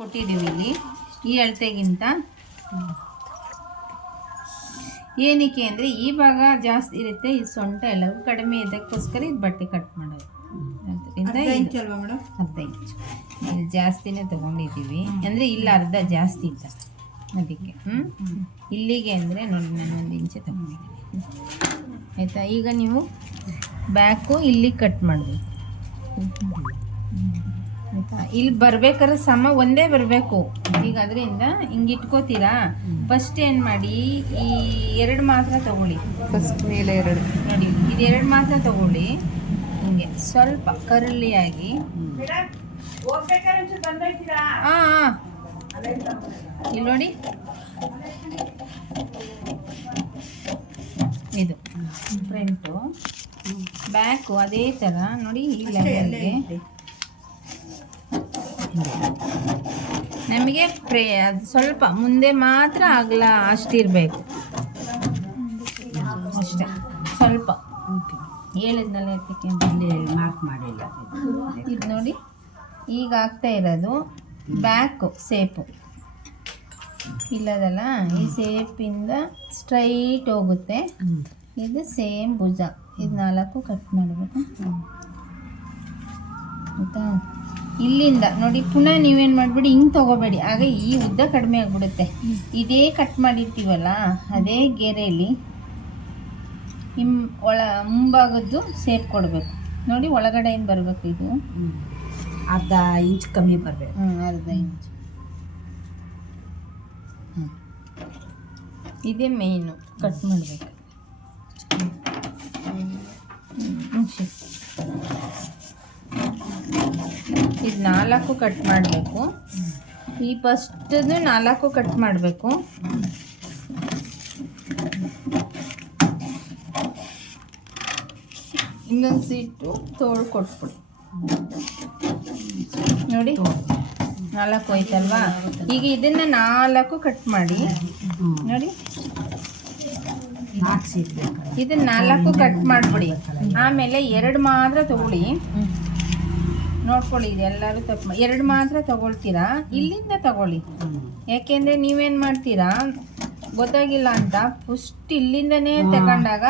ಕೊಟ್ಟಿದ್ದೀವಿ ಇಲ್ಲಿ ಈ ಅಳತೆಗಿಂತ. ಏನಕ್ಕೆ ಅಂದರೆ ಈ ಭಾಗ ಜಾಸ್ತಿ ಇರುತ್ತೆ, ಈ ಸೊಂಟ ಎಲ್ಲವೂ ಕಡಿಮೆ ಇದಕ್ಕೋಸ್ಕರ ಇದು ಬಟ್ಟೆ ಕಟ್ ಮಾಡೋದು. ಅದರಿಂದ 15 ಇಂಚು ಇಲ್ಲಿ ಜಾಸ್ತಿನೇ ತೊಗೊಂಡಿದ್ದೀವಿ, ಅಂದರೆ ಇಲ್ಲಿ ಅರ್ಧ ಜಾಸ್ತಿ ಇದ್ದ ಅದಕ್ಕೆ. ಇಲ್ಲಿಗೆ ಅಂದರೆ ನೋಡಿ ನಾನು 1 ಇಂಚು ತೊಗೊಂಡಿದ್ದೀನಿ ಆಯಿತಾ. ಈಗ ನೀವು ಬ್ಯಾಕು ಇಲ್ಲಿ ಕಟ್ ಮಾಡಬೇಕು ಆಯಿತಾ. ಇಲ್ಲಿ ಬರ್ಬೇಕಾದ್ರೆ ಒಂದೇ ಬರಬೇಕು. ಈಗ ಅದರಿಂದ ಹಿಂಗೆ ಇಟ್ಕೋತೀರಾ, ಫಸ್ಟ್ ಏನು ಮಾಡಿ ಈ 2 ಮಾತ್ರ ತಗೊಳ್ಳಿ. ಫಸ್ಟ್ ಮೇಲೆ 2 ನೋಡಿ, ಇದು 2 ಮಾತ್ರ ತಗೊಳ್ಳಿ. ಹಿಂಗೆ ಸ್ವಲ್ಪ ಕರ್ಲಿಯಾಗಿ ಹಾಂ ಇಲ್ಲಿ ನೋಡಿ, ಇದು ಫ್ರಂಟು ಬ್ಯಾಕು ಅದೇ ಥರ ನೋಡಿ. ಈ ಲೆವೆಲ್ಗೆ ನಮಗೆ ಅದು ಸ್ವಲ್ಪ ಮುಂದೆ ಮಾತ್ರ ಅಗಲ ಅಷ್ಟಿರಬೇಕು ಅಷ್ಟೇ. ಸ್ವಲ್ಪ ಹೇಳಿದ್ನಲ್ಲ ಎತ್ತಕ್ಕೆ ಮಾರ್ಕ್ ಮಾಡಿಲ್ಲ. ಇದು ನೋಡಿ ಈಗ ಆಗ್ತಾ ಇರೋದು ಬ್ಯಾಕು ಸೇಪು ಇಲ್ಲದಲ್ಲ, ಈ ಸೇಪಿಂದ ಸ್ಟ್ರೈಟ್ ಹೋಗುತ್ತೆ. ಇದು ಸೇಮ್ ಭುಜ, ಇದು 4 ಕಟ್ ಮಾಡಬೇಕು ಆಯಿತಾ. ಇಲ್ಲಿಂದ ನೋಡಿ ಪುನಃ ನೀವೇನು ಮಾಡಿಬಿಡಿ, ಹಿಂಗೆ ತೊಗೋಬೇಡಿ, ಆಗ ಈ ಉದ್ದ ಕಡಿಮೆ ಆಗಿಬಿಡುತ್ತೆ. ಇದೇ ಕಟ್ ಮಾಡಿರ್ತೀವಲ್ಲ ಅದೇ ಗೆರೆಯಲ್ಲಿ ಮುಂಭಾಗದ್ದು ಸೇಪ್ ಕೊಡಬೇಕು ನೋಡಿ. ಒಳಗಡೆಯಿಂದ ಬರಬೇಕು, ಇದು ಅರ್ಧ ಇಂಚ್ ಕಮ್ಮಿ ಬರಬೇಕು. ಅರ್ಧ ಇಂಚು ಇದೇ ಮೇಯ್ನು ಕಟ್ ಮಾಡಬೇಕು. ಇದು 4 ಕಟ್ ಮಾಡಬೇಕು. ಈ ಫಸ್ಟನ್ನು 4 ಕಟ್ ಮಾಡಬೇಕು. ಇನ್ನೊಂದು ಸೀಟು ತೋಳು ಕೊಟ್ಬಿಡಿ ನೋಡಿ. 4 ಹೋಯ್ತಲ್ವಾ. ಈಗ ಇದನ್ನು 4 ಕಟ್ ಮಾಡಿ ನೋಡಿ. ಇದನ್ನ 4 ಕಟ್ ಮಾಡಿಬಿಡಿ. ಆಮೇಲೆ 2 ಮಾತ್ರ ತಗೊಳ್ಳಿ. ನೋಡ್ಕೊಳ್ಳಿ, ಇದು ಎಲ್ಲರೂ ತಪ್ಪು 2 ಮಾತ್ರ ತಗೊಳ್ತೀರಾ, ಇಲ್ಲಿಂದ ತಗೊಳ್ಳಿ. ಯಾಕೆಂದರೆ ನೀವೇನು ಮಾಡ್ತೀರಾ ಗೊತ್ತಾಗಿಲ್ಲ ಅಂತ ಫಸ್ಟ್ ಇಲ್ಲಿಂದನೇ ತಗೊಂಡಾಗ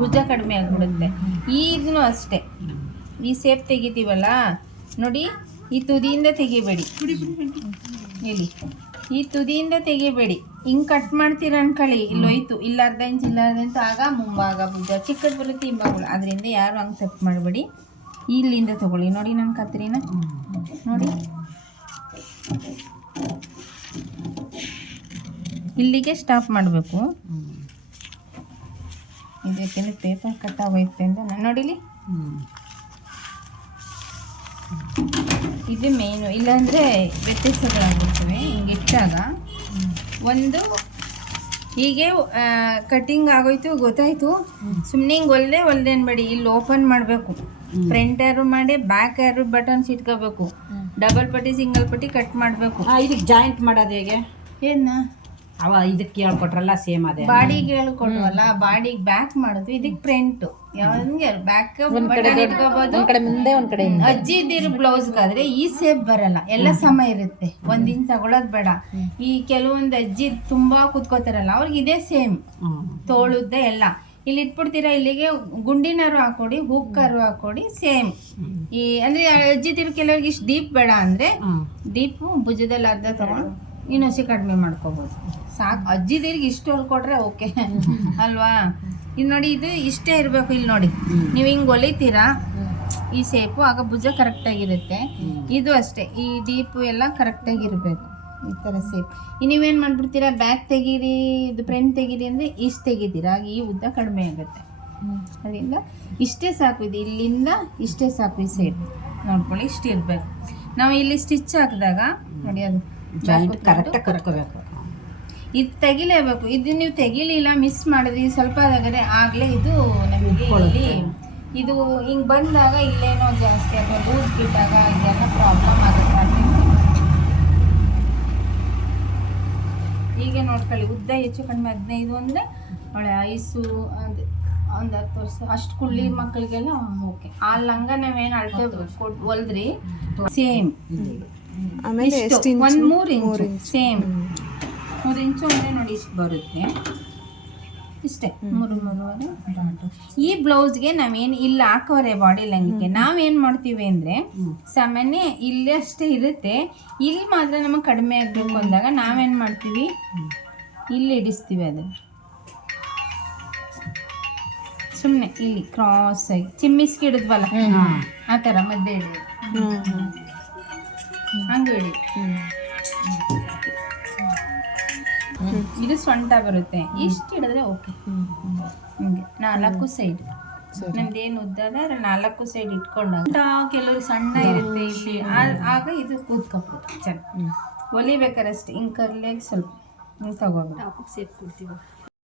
ಭುಜ ಕಡಿಮೆ ಆಗಿಬಿಡುತ್ತೆ. ಇದನ್ನು ಅಷ್ಟೇ, ಈ ಸೇಪ್ ತೆಗಿತೀವಲ್ಲ ನೋಡಿ, ಈ ತುದಿಯಿಂದ ತೆಗಿಬೇಡಿ ಇಲ್ಲಿ, ಈ ತುದಿಯಿಂದ ತೆಗಿಬೇಡಿ. ಹಿಂಗೆ ಕಟ್ ಮಾಡ್ತೀರ ಅನ್ಕೊಳ್ಳಿ, ಇಲ್ಲೋಯ್ತು, ಇಲ್ಲ ಅರ್ಧ ಇಂಚ್ ಇಲ್ಲ ಅರ್ಧ ಇಂಚು, ಆಗ ಮುಂಭಾಗ ಭುಜ ಚಿಕ್ಕದು ಬರುತ್ತೆ, ಹಿಂಭಾಗ. ಅದರಿಂದ ಯಾರು ಹಂಗೆ ತಪ್ಪು ಮಾಡಬೇಡಿ. ಇಲ್ಲಿಂದ ತಗೊಳ್ಳಿ ನೋಡಿ ನನ್ನ ಕತ್ರಿನ ನೋಡಿ, ಇಲ್ಲಿಗೆ ಸ್ಟಾಪ್ ಮಾಡಬೇಕು. ಇದಕ್ಕೆ ಪೇಪರ್ ಕಟ್ಟಾಗೋಯ್ತು ಅಂತ ನಾನು ನೋಡಿಲಿ. ಇದು ಮೇಯ್ನು, ಇಲ್ಲಾಂದರೆ ವ್ಯತ್ಯಾಸಗಳಾಗಿರ್ತವೆ. ಹಿಂಗೆ ಇಟ್ಟಾಗ ಒಂದು ಹೀಗೆ ಕಟ್ಟಿಂಗ್ ಆಗೋಯ್ತು ಗೊತ್ತಾಯ್ತು, ಸುಮ್ಮನೆ ಹಿಂಗೆ ಹೊಲ್ದೆ ಅನ್ಬೇಡಿ. ಇಲ್ಲಿ ಓಪನ್ ಮಾಡಬೇಕು, ಫ್ರಂಟ್ ಏರು ಮಾಡಿ ಬ್ಯಾಕ್ ಏರು ಬಟನ್ಸ್ ಇಟ್ಕೋಬೇಕು. ಡಬಲ್ ಪಟ್ಟಿ ಸಿಂಗಲ್ ಪಟ್ಟಿ ಕಟ್ ಮಾಡಬೇಕು. ಇದಕ್ಕೆ ಜಾಯಿಂಟ್ ಮಾಡೋದು ಹೇಗೆ? ಏನು ಅವ ಇದಕ್ಕೆ ಹೇಳ್ಕೊಟ್ರಲ್ಲ ಸೇಮ್ ಅದೇ ಬಾಡಿಗೆ ಹೇಳ್ಕೊಟ್ವಲ್ಲ, ಬಾಡಿಗೆ ಬ್ಯಾಕ್ ಮಾಡೋದು, ಇದಕ್ಕೆ ಫ್ರಂಟ್. ಯಾವಂಗೆ ಬ್ಯಾಕ್ ಬಟನ್ ಇಟ್ಕೋಬಹುದು, ಮುಂದೆ ಒಂದ್ ಕಡೆ. ಅಜ್ಜಿ ಇದ್ದಿರೋ ಬ್ಲೌಸ್ಗಾದ್ರೆ ಈ ಸೇಪ್ ಬರಲ್ಲ, ಎಲ್ಲ ಸಮ ಇರುತ್ತೆ. 1 ಇಂಚ್ ತಗೊಳೋದು ಬೇಡ. ಈ ಕೆಲವೊಂದು ಅಜ್ಜಿ ತುಂಬಾ ಕುತ್ಕೋತಾರಲ್ಲ, ಅವ್ರಿಗೆ ಇದೇ ಸೇಮ್ ತೋಳುದ್ದ ಎಲ್ಲ ಇಲ್ಲಿ ಇಟ್ಬಿಡ್ತೀರಾ. ಇಲ್ಲಿಗೆ ಗುಂಡಿನಾರು ಹಾಕೊಡಿ, ಹೂಕಾರು ಹಾಕೊಡಿ, ಸೇಮ್. ಈ ಅಂದ್ರೆ ಅಜ್ಜಿದಿರು ಕೆಲವ್ರಿಗೆ ಇಷ್ಟು ಡೀಪ್ ಬೇಡ ಅಂದ್ರೆ ಡೀಪು ಭುಜದಲ್ಲಿ ಅರ್ಧ ತಗೊಂಡು ಇನ್ನೊಸಿ ಕಡಿಮೆ ಮಾಡ್ಕೋಬೋದು, ಸಾಕು. ಅಜ್ಜಿದಿರಿಗೆ ಇಷ್ಟು ಹೊಲ್ಕೊಟ್ರೆ ಓಕೆ ಅಲ್ವಾ. ಇದು ನೋಡಿ, ಇದು ಇಷ್ಟೇ ಇರಬೇಕು. ಇಲ್ಲಿ ನೋಡಿ, ನೀವು ಹಿಂಗೆ ಹೊಲಿತೀರಾ ಈ ಸೇಪು, ಆಗ ಭುಜ ಕರೆಕ್ಟಾಗಿರುತ್ತೆ. ಇದು ಅಷ್ಟೇ, ಈ ಡೀಪು ಎಲ್ಲ ಕರೆಕ್ಟಾಗಿರಬೇಕು, ಈ ಥರ ಸೇಪ್. ನೀವೇನು ಮಾಡಿಬಿಡ್ತೀರಾ, ಬ್ಯಾಕ್ ತೆಗೀರಿ, ಇದು ಫ್ರಂಟ್ ತೆಗೀರಿ ಅಂದರೆ ಇಷ್ಟು ತೆಗಿತೀರಾ, ಆಗ ಈ ಉದ್ದ ಕಡಿಮೆ ಆಗುತ್ತೆ. ಅದರಿಂದ ಇಷ್ಟೇ ಸಾಕು, ಇದು ಇಲ್ಲಿಂದ ಇಷ್ಟೇ ಸಾಕು. ಈ ಸೇಪ್ ನೋಡ್ಕೊಳ್ಳಿ, ಇಷ್ಟು ಇರಬೇಕು. ನಾವು ಇಲ್ಲಿ ಸ್ಟಿಚ್ ಹಾಕಿದಾಗ ನೋಡಿ, ಅದು ಕರೆಕ್ಟಾಗಿ ಕಟ್ಕೋಬೇಕು. ಇದು ತೆಗಿಲೇಬೇಕು. ಇದು ನೀವು ತೆಗಿಲಿಲ್ಲ, ಮಿಸ್ ಮಾಡಿದ್ರಿ ಸ್ವಲ್ಪ ಆದಾಗರೆ ಆಗಲೇ ಇದು ನಮಗೆ ಇಲ್ಲಿ ಇದು ಹಿಂಗೆ ಬಂದಾಗ ಇಲ್ಲೇನೋ ಜಾಸ್ತಿ ಅಥವಾ ಲೂಸ್ ಬಿಟ್ಟಾಗ ಇದೆಲ್ಲ ಪ್ರಾಬ್ಲಮ್ ಆಗುತ್ತೆ. ಹೀಗೆ ನೋಡ್ಕೊಳ್ಳಿ, ಉದ್ದ ಹೆಚ್ಚು ಕಡಿಮೆ 15 ಅಂದರೆ ಒಳ್ಳೆ ಐಸು ಅದು ಒಂದು 10 ವರ್ಷ ಅಷ್ಟು ಕುಳ್ಳಿ ಮಕ್ಕಳಿಗೆಲ್ಲ ಓಕೆ. ಆ ಲಂಗ ನಾವೇನು ಅಳತೆ ಹೊಲ್ದ್ರಿ ಸೇಮ್ ಆಮೇಲೆ ಎಷ್ಟು ಇಂಚು? ಒಂದು 3 ಇಂಚು ಸೇಮ್ 3 ಇಂಚು ಅಂದರೆ ನೋಡಿ ಇಷ್ಟು ಬರುತ್ತೆ ಇಷ್ಟೇ 3 ಡಾಟು. ಈ ಬ್ಲೌಸ್ಗೆ ನಾವೇನು ಇಲ್ಲಿ ಹಾಕೋರೆ ಬಾಡಿ ಲೆಂಗ್ಗೆ ನಾವೇನು ಮಾಡ್ತೀವಿ ಅಂದರೆ ಸಾಮಾನ್ಯ ಇಲ್ಲಿ ಅಷ್ಟೇ ಇರುತ್ತೆ, ಇಲ್ಲಿ ಮಾತ್ರ ನಮಗೆ ಕಡಿಮೆ ಆಗಬೇಕು ಅಂದಾಗ ನಾವೇನು ಮಾಡ್ತೀವಿ ಇಲ್ಲಿ ಇಡಿಸ್ತೀವಿ ಅದನ್ನು ಸುಮ್ಮನೆ ಇಲ್ಲಿ ಕ್ರಾಸ್ ಆಗಿ ಚಿಮ್ಮಿಸ್ಗೆ ಇಡಿದ್ವಲ್ಲ ಆ ಥರ ಮಧ್ಯೆ ಇಡಿ ಹಂಗೆ ಇಡಿ. ಇದು ಸೊಂಟ ಬರುತ್ತೆ, ಇಷ್ಟು ಹಿಡಿದ್ರೆ ಓಕೆ. ಹಿಂಗೆ 4 ಸೈಡ್ ನಮ್ದೇನು ಉದ್ದ ಅದ್ರ 4 ಸೈಡ್ ಇಟ್ಕೊಂಡಾಗ ಕೆಲವರು ಸಣ್ಣ ಇರುತ್ತೆ ಇಲ್ಲಿ ಆಗ ಇದು ಕೂತ್ಕೊಬೋದು ಚೆನ್ನಾಗಿ ಹೊಲಿಬೇಕಾರಷ್ಟೇ. ಹಿಂಗೆ ಕರ್ಲಿಯಾಗಿ ಸ್ವಲ್ಪ ಹಿಂಗೆ ತಗೋಬೇಕು.